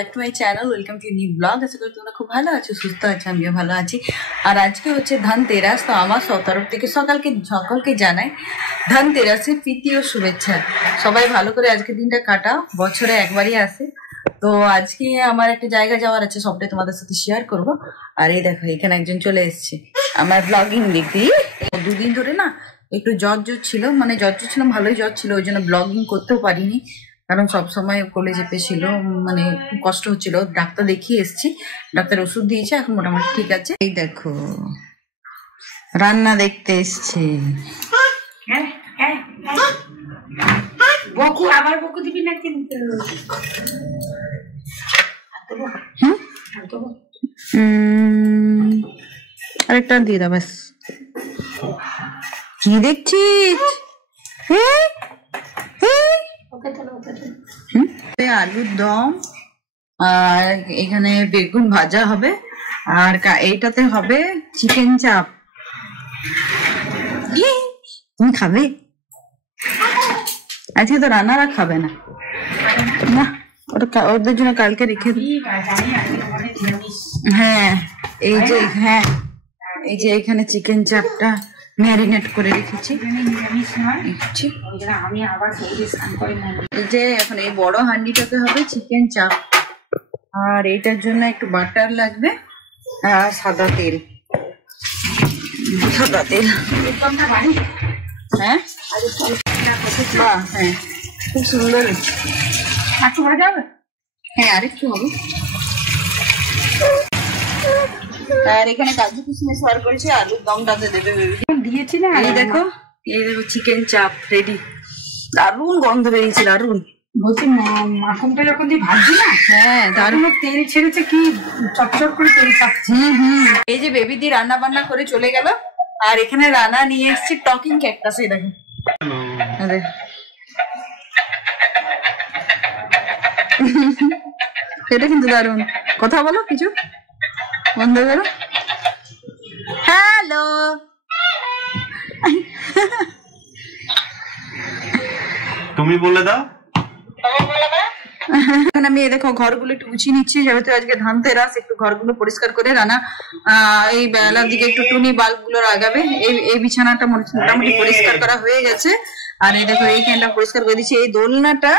Back to my channel. Welcome to new blog. আশা করি তোমরা খুব ভালো আছো, সুস্থ আছো, আমিও ভালো আছি। আর আজকে হচ্ছে ধনতেরাস, তো আমার তরফ থেকে সকলকে জানাই ধনতেরাসের প্রীতি ও শুভেচ্ছা। সবাই ভালো করে আজকে দিনটা কাটাও, বছরে একবারই আসে। তো আজকে আমার একটা জায়গা যাওয়ার আছে, সবটাই তোমাদের সাথে শেয়ার করব। আর এই দেখো এখানে একজন চলে এসছে আমার ব্লগিং দেখতে। দুদিন ধরে না একটু জ্বর ছিল, মানে জ্বর ছিলাম, ভালোই জ্বর ছিল, ওই জন্য ব্লগিং করতেও পারিনি, কারণ সবসময় কোলে চেপে ছিল, মানে খুব কষ্ট হচ্ছিল। ডাক্তার দেখিয়ে এসছি, ডাক্তার ওষুধ দিয়েছে, এখন মোটামুটি ঠিক আছে। এই দেখো রান্না দেখতে এসছে। বকু আবার বকু দিবি না কিন্তু। আরেকটা দিয়ে দাও ব্যাস। কি দেখছিস? আলুর দম, আর এখানে বেগুন ভাজা হবে, আর এইটাতে হবে চিকেন চাপ। তুমি খাবে? আজকে তো রান্নারা খাবে না, না ওদের জন্য কালকে রেখে দিই। হ্যাঁ এই যে এখানে চিকেন চাপটা ম্যারিনেট করে রেখেছি। আমি আবার এই যে এখন এই বড় হান্ডিটাতে হবে চিকেন চাপ, আর এটার জন্য একটু বাটার লাগবে আর সাদা তেল। হ্যাঁ হ্যাঁ খুব সুন্দর। একটু ভাজা হবে? হ্যাঁ আরেকটু হবে। আর এখানে কাজু কিশমিশ বার করেছি, আলুর দমটাতে দেবে দিয়েছি না। এই দেখো চিকেন চাপ রেডি। দারুণ গন্ধ বেরিয়েছে, দারুণ। বলছি মাখনটা যখন দিয়ে ভাজছি না, হ্যাঁ দারুণ তেল ছেড়েছে, কি চটচট করে তেল পাচ্ছে। এই যে বেবি দি রান্না বান্না করে চলে গেল, আর এখানে রান্না নিয়ে এসেছি টকিং ক্যাকটাস। এই দেখো এটা কিন্তু দারুণ। কথা বলো, কিছু বন্ধ করো। হ্যালো তুমি বলে দাও। এখন আমি দেখো ঘরগুলো একটু গুছিয়ে নিচ্ছি, যেহেতু আজকে ধনতেরাস, একটু ঘরগুলো পরিষ্কার করে রানা এই বেলার দিকে একটু টুনি বাল্ব গুলো লাগাবে। এই বিছানাটা মোটামুটি পরিষ্কার করা হয়ে গেছে, আর এই দেখো এইখানটা পরিষ্কার করে দিচ্ছি। এই দোলনাটা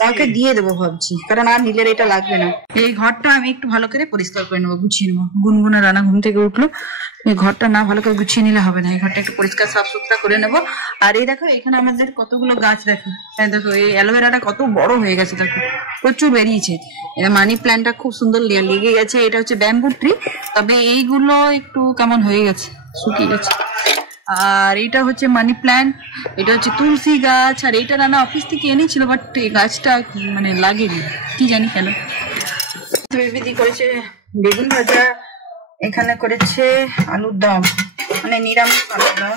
কাউকে দিয়ে দেবো ভাবছি, কারণ আর নীলের এটা লাগবে না। এই ঘরটা আমি একটু ভালো করে পরিষ্কার করে নেবো, গুছিয়ে নেবো। গুনগুনা রানা ঘুম থেকে উঠলো, এই ঘরটা না ভালো করে গুছিয়ে নিলে হবে না। এই ঘরটা একটু পরিষ্কার সাফ সুতরা করে নেবো। আর এই দেখো এখানে আমাদের কতগুলো গাছ, দেখো দেখো এই অ্যালোভেরাটা কত বড় হয়ে গেছে, দেখো প্রচুর বেরিয়েছে। মানি প্ল্যান্টটা খুব সুন্দর লেগে গেছে। এটা হচ্ছে ব্যাম্বু ট্রি, তবে এইগুলো একটু কেমন হয়ে গেছে, শুকিয়ে গেছে। আর এটা হচ্ছে মানি প্ল্যান্ট, এটা হচ্ছে তুলসী গাছ। আর এইটা রান্না অফিস থেকে এনেছিল, বাট এই গাছটা মানে লাগেনি, কি জানি কেন। বেবি করেছে বেগুন ভাজা, এখানে করেছে আলুর দম, মানে নিরামিষ আলুর দম।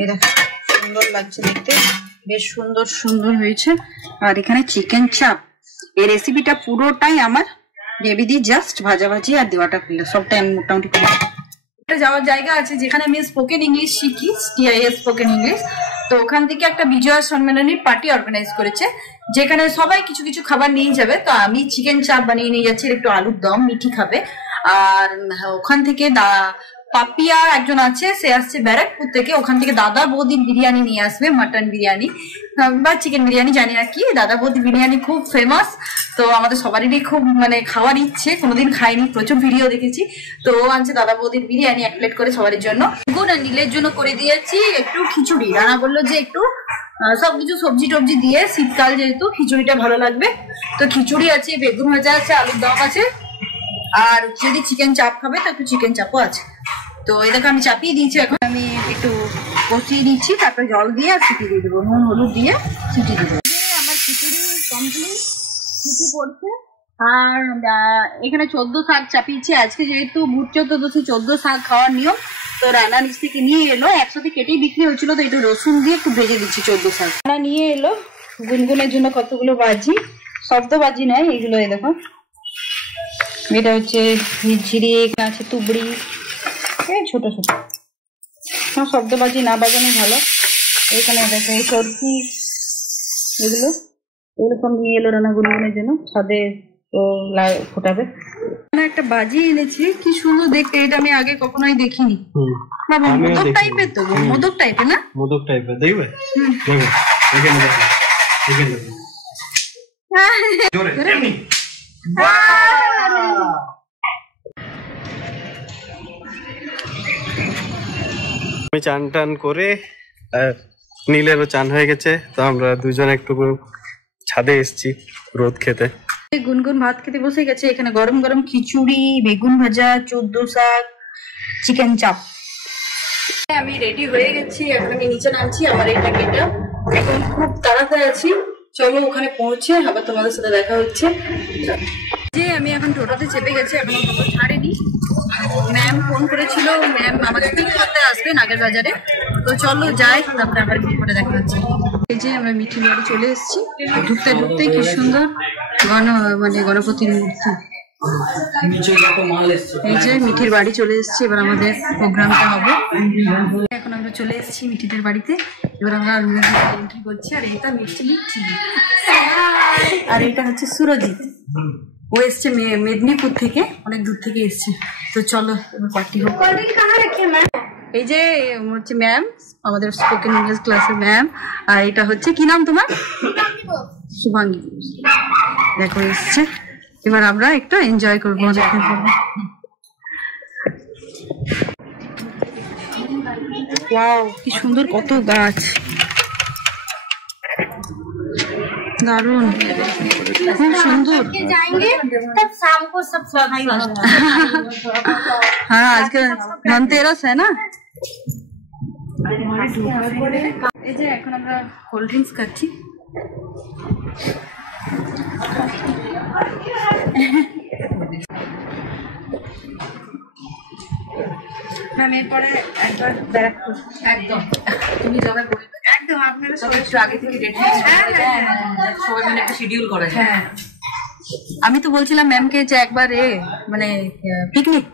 এই দেখো সুন্দর লাগছে দেখতে, বেশ সুন্দর সুন্দর হয়েছে। আর এখানে চিকেন চাপ। এই রেসিপিটা পুরোটাই আমার বেবিদি, জাস্ট ভাজাভাজি আর দেওয়াটা করলে সবটাই আমি মোটামুটি করি। একটা যাওয়ার জায়গা আছে যেখানে আমি স্পোকেন ইংলিশ শিখি, TIS স্পোকেন ইংলিশ। তো ওখান থেকে একটা বিজয়া সম্মেলনীর পার্টি অর্গানাইজ করেছে, যেখানে সবাই কিছু কিছু খাবার নিয়ে যাবে। তো আমি চিকেন চাপ বানিয়ে নিয়ে যাচ্ছি, একটু আলুর দম, মিঠি খাবে। আর ওখান থেকে পাপিয়া একজন আছে, সে আসছে ব্যারাকপুর থেকে, ওখান থেকে দাদা বৌদির বিরিয়ানি নিয়ে আসবে, মাটন বিরিয়ানি বা চিকেন বিরিয়ানি, জানি না কি। দাদা বৌদি বিরিয়ানি খুব ফেমাস, তো আমাদের সবারই খুব মানে খাওয়ার ইচ্ছে, কোনোদিন খাইনি, প্রচুর ভিডিও দেখেছি। তো ও আনছে দাদা বৌদির বিরিয়ানি 1 প্লেট করে সবার জন্য। গুড, আর নীলের জন্য করে দিয়েছি একটু খিচুড়ি। রানা বললো যে একটু সবকিছু সবজি টবজি দিয়ে, শীতকাল যেহেতু খিচুড়িটা ভালো লাগবে। তো খিচুড়ি আছে, বেগুন ভাজা আছে, আলুর দম আছে, আর যদি চিকেন চাপ খাবে তো একটু চিকেন চাপও আছে। তো এই দেখো আমি চাপিয়ে দিয়েছি, এখন আমি একটু কষিয়ে দিচ্ছি, তারপরে জল দিয়ে আর সিটি দিয়ে দেবো, নুন হলুদ দিয়ে সিটি দেবো। আমার খিচুড়ি কমপ্লিট, সিটি পড়ছে। আর এখানে 14 শাক চাপিয়েছি, আজকে যেহেতু ভূত চতুর্দশী, 14 শাক খাওয়ার নিয়ম। তো রান্না নিচ থেকে নিয়ে এলো, একসাথে কেটেই বিক্রি হচ্ছিল, তো একটু রসুন দিয়ে একটু ভেজে দিচ্ছি 14 শাক। রান্না নিয়ে এলো গুনগুনের জন্য কতগুলো বাজি, শব্দ বাজি নয় এগুলো। এই দেখো এটা হচ্ছে ঝিরি, এখানে আছে তুবড়ি, ছোট ছোট, শব্দবাজি না বাজানো ভালো। এখানে দেখো এই সরকি, এগুলো এরকম নিয়ে এলো রান্না গুনগুনের জন্য। ছাদে তো ফোটাবে। একটা বাজি এনেছি, কি সুন্দর দেখতে, এটা আমি আগে কখনোই দেখিনি। বাবা মোদক টাইপের, তো মোদক টাইপের না? মোদক টাইপের দেখবে, দেখবে এখানে দেখো, এখানে দেখো জোরে এমনি। আমি চান টান করে নীলেরও চান হয়ে গেছে, তো আমরা দুজন একটু ছাদে এসেছি রোদ খেতে। গুনগুন ভাত খেতে বসে গেছে, এখানে গরম গরম খিচুড়ি, বেগুন ভাজা, চোদ্দ শাক, চিকেন চাপ। আমি রেডি হয়ে গেছি, এখন আমি নিচে নামছি। আমার এই প্যাকেটটা এখন খুব তাড়াতাড়ি আছি, চলো ওখানে পৌঁছে আবার তোমাদের সাথে দেখা হচ্ছে। যে আমি এখন টোটোতে চেপে গেছি, এখনো টোটো ছাড়েনি। ম্যাম ফোন করেছিল, ম্যাম আমাকে পিক করতে আসবে নাগের বাজারে, তো চলো যাই, তারপরে আবার পিক করে দেখা হচ্ছে। এই যে আমরা মিঠির বাড়ি চলে এসেছি, ঢুকতে ঢুকতে কি সুন্দর গণপতির মূর্তি। এই যে মিঠির বাড়ি চলে এসেছি, এবার আমাদের প্রোগ্রামটা হবে। এখন আমরা চলে এসেছি মিঠিদের বাড়িতে, এবার আমরা রুমের মধ্যে এন্ট্রি করছি। আর এটা মিষ্টি নিচ্ছি, আর এটা হচ্ছে সুরজিৎ, ও এসছে মেদিনীপুর থেকে, অনেক দূর থেকে এসছে। তো চলো এবার পার্টি হোক। এই যে হচ্ছে ম্যাম, আমাদের স্পোকেন ইংলিশ ক্লাসের ম্যাম। আর এটা হচ্ছে কি নাম তোমার? শুভাঙ্গী। দেখো এসছে, এবার আমরা একটু এনজয় করবো। ওয়াও কি সুন্দর, কত গাছ, দারুণ, খুব সুন্দর। হ্যাঁ আজকে ধনতেরাস है ना। এই যে এখন আমরা কোল্ড ড্রিঙ্কস খাচ্ছি। ম্যাম এরপরে একবার ব্যারাকপুর, একদম তুমি যাবে বলবে, একদম আপনারা সবাই একটু আগে থেকে রেডি সবাই মিলে একটা শিডিউল করা যায়। হ্যাঁ আমি তো বলছিলাম ম্যামকে যে একবার মানে পিকনিক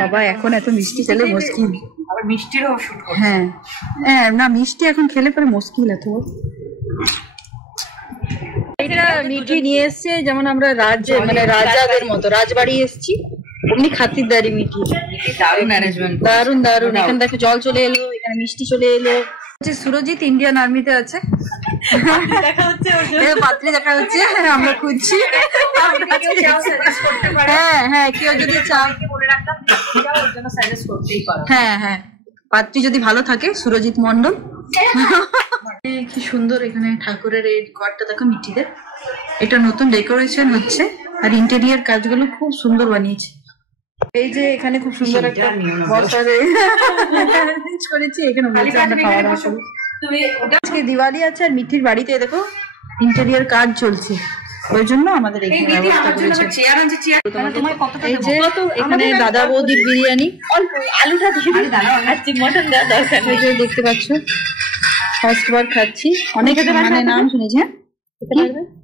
বাবা, এখন এত মিষ্টি খেলে মুশকিল। মিষ্টিরও হ্যাঁ হ্যাঁ, না মিষ্টি এখন খেলে পরে মুশকিল এত। এটা মিঠি নিয়ে এসছে, যেমন আমরা মানে রাজাদের মতো রাজবাড়ি এসছি, অমনি খাতিরদারি মিঠি। দারুণ ম্যানেজমেন্ট, দারুণ দারুণ। এখানে দেখো জল চলে এলো, এখানে মিষ্টি চলে এলো। সুরজিৎ ইন্ডিয়ান আর্মিতে আছে, পাত্রী দেখা হচ্ছে, আমরা খুঁজছি। হ্যাঁ হ্যাঁ, কেউ যদি চাও, হ্যাঁ হ্যাঁ, পাত্রী যদি ভালো থাকে, সুরজিৎ মন্ডল। কি সুন্দর এখানে ঠাকুরের এই ঘরটা দেখো মিঠিদের, এটা নতুন ডেকোরেশন হচ্ছে, আর ইন্টেরিয়ার কাজগুলো খুব সুন্দর বানিয়েছে। এই যে এখানে খুব সুন্দর একটা বসার করেছি, এখানে খাওয়া দাওয়া করি। আজকে দিওয়ালি আছে, আর মিঠির বাড়িতে দেখো ইন্টেরিয়ার কাজ চলছে, ওই জন্য আমাদের এখানে ব্যবস্থা করেছে। এই যে এখানে দাদা বৌদির বিরিয়ানি, আলুটা মটন দেওয়া দরকার, এই যে দেখতে পাচ্ছ ফার্স্ট বার খাচ্ছি। অনেক মানে নাম শুনেছি। হ্যাঁ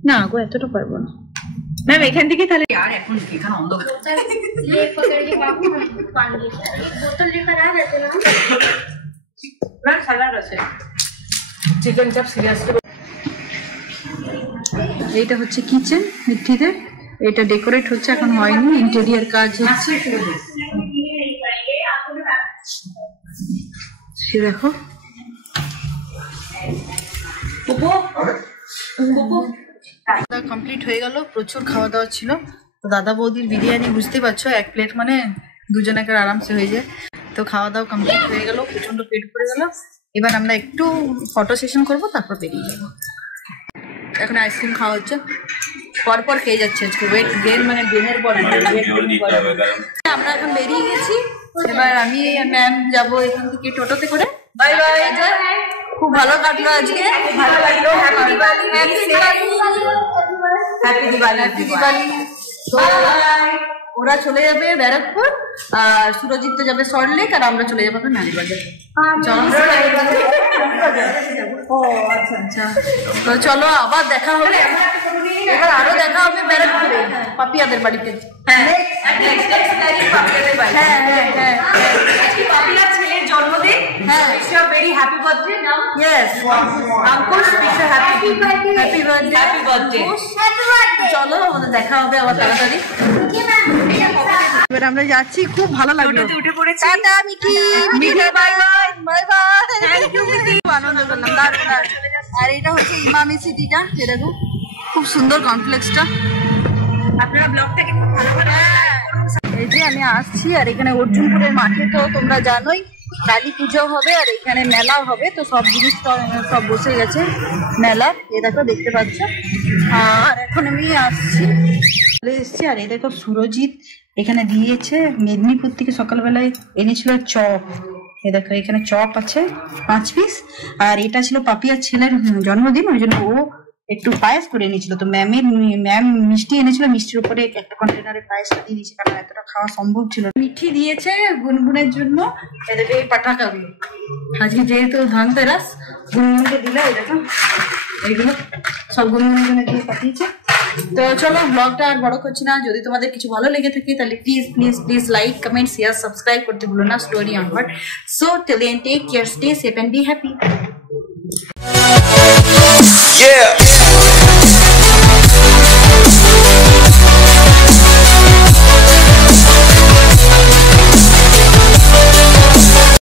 না গো, এতটা পারবো না ম্যাম, এখান থেকে তাহলে। আর এখন এখানে অন্ধকার, চিকেন চাপ সিরিয়াসলি। এইটা হচ্ছে কিচেন মিঠিদের, এটা ডেকোরেট হচ্ছে, এখন হয়নি, ইন্টেরিয়ার কাজ হচ্ছে। দেখো কমপ্লিট হয়ে গেল, প্রচুর খাওয়া দাওয়া ছিল। তো দাদা বৌদির বিরিয়ানি বুঝতে পারছো, এক প্লেট মানে দুজনের আরামসে হয়ে যায়। তো খাওয়া দাওয়া কমপ্লিট হয়ে গেল, প্রচন্ড পেট ভরে গেল। এবার আমরা একটু ফটো সেশন করবো, তারপর বেরিয়ে যাবো। এখন আইসক্রিম খাওয়া হচ্ছে, পরপর খেয়ে যাচ্ছে আজকে, ওয়েট গেন মানে গেনের পর। আমরা এখন বেরিয়ে গেছি, এবার আমি ম্যাম যাবো এখান থেকে টোটোতে করে। বাই বাই, খুব ভালো কাটলো আজকে, ভালো লাগলো। Happy Diwali, happy Diwali, happy Diwali. ওরা চলে যাবে ব্যারাকপুর, আর সুরজিৎ তো যাবে সল্টলেক, আর আমরা চলে যাবো নাগেরবাজার। ও আচ্ছা আচ্ছা, তো চলো আবার দেখা হবে, এবার আরো দেখা হবে ব্যারাকপুরে পাপিয়াদের বাড়িতে। হ্যাঁ হ্যাঁ হ্যাঁ, পাপিয়ার ছেলের জন্মদিন, wish you a very happy birthday now. Yes. Ankush, wish you happy birthday. Happy birthday. চলো আমাদের দেখা হবে আবার তাড়াতাড়ি। এবার আমরা যাচ্ছি, খুব ভালো লাগলো। উঠে পড়েছি। Tata Mickey, bye bye, bye bye. Thank you Mickey. আনন্দ করলাম, দারুণ। আর এটা হচ্ছে ইমামি সিটিটা, দেখো খুব সুন্দর কমপ্লেক্সটা। আপনারা ব্লগটাকে খুব ভালো করে এই যে আমি আসছি, আর এখানে অর্জুনপুরের মাঠে তো তোমরা জানোই কালী পুজো হবে আর এখানে মেলা হবে, তো সব জিনিস সব বসে গেছে মেলা, এ দেখো দেখতে পাচ্ছ। আর এখন আমি আসছি, চলে এসছি। আর এ দেখো সুরজিৎ এখানে দিয়েছে, মেদিনীপুর থেকে সকালবেলায় এনেছিল চপ। এ দেখো এখানে চপ আছে 5 পিস। আর এটা ছিল পাপিয়ার ছেলের জন্মদিন, ওই জন্য ও একটু পায়েস করে এনেছিল। তো ম্যাম মিষ্টি এনেছিল, মিষ্টির উপরে একটা কন্টেনারে পায়েসটা দিয়ে দিয়েছে, কারণ এতটা খাওয়া সম্ভব ছিল। মিষ্টি দিয়েছে গুনগুনের জন্য, এদেরকে এই পাটাকাগুলো আজকে যেহেতু ধনতেরাস, গুনগুনকে দিলে এই দেখো এইগুলো সব গুনগুনের জন্য দিয়ে পাঠিয়েছে। তো চলো ব্লগটা আর বড় করছি না। যদি তোমাদের কিছু ভালো লেগে থাকে তাহলে please please please like, comment, share, subscribe করতে ভুলো না। Story onward. So till then take care, stay safe and be happy. Yeah.